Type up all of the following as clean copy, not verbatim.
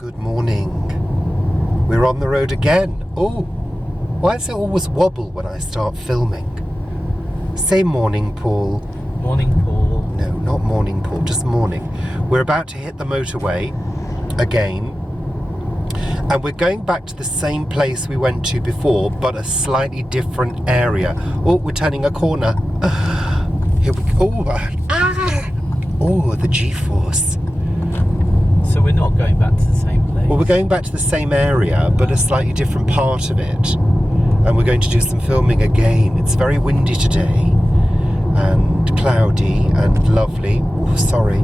Good morning. We're on the road again. Oh, why does it always wobble when I start filming? Say morning, Paul. Morning, Paul. No, not morning, Paul, just morning. We're about to hit the motorway again. And we're going back to the same place we went to before, but a slightly different area. Oh, we're turning a corner. Here we go. Oh, the G-force. So we're not going back to the same place? Well, we're going back to the same area, but a slightly different part of it. And we're going to do some filming again. It's very windy today, and cloudy and lovely. Oh, sorry.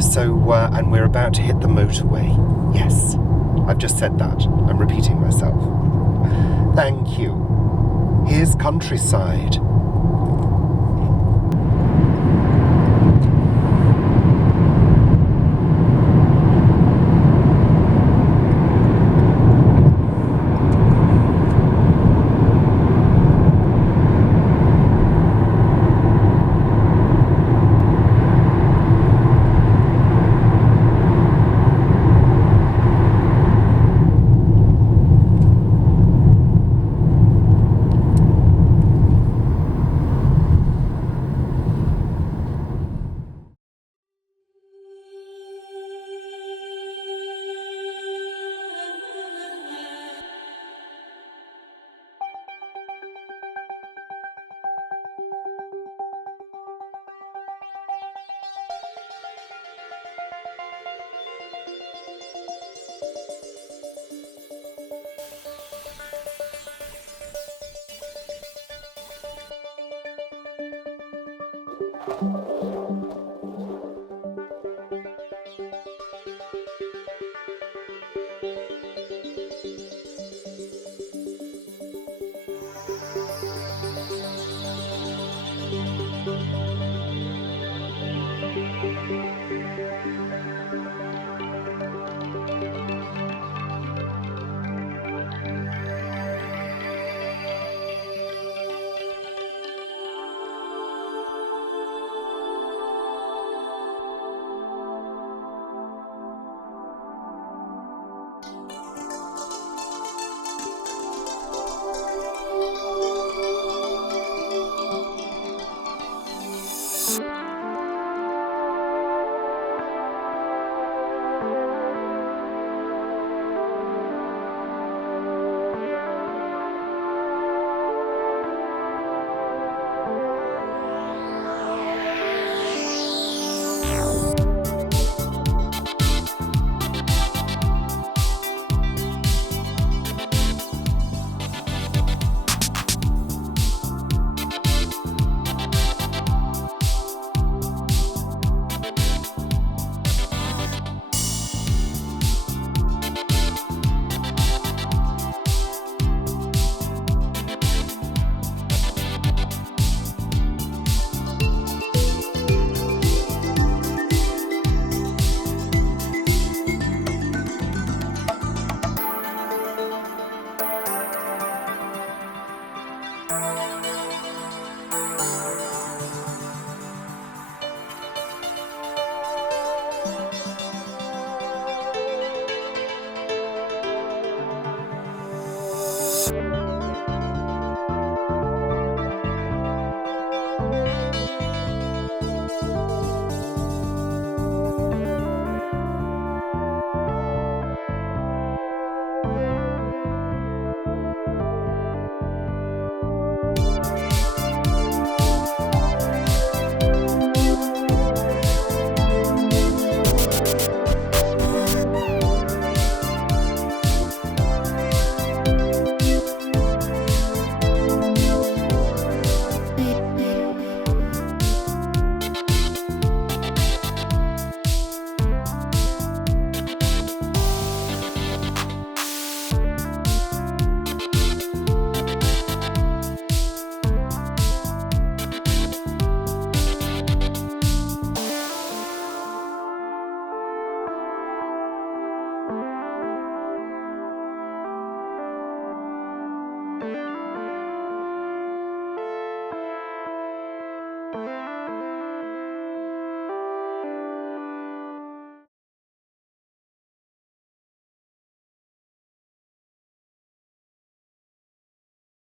So, and we're about to hit the motorway. Yes, I've just said that. I'm repeating myself. Thank you. Here's countryside.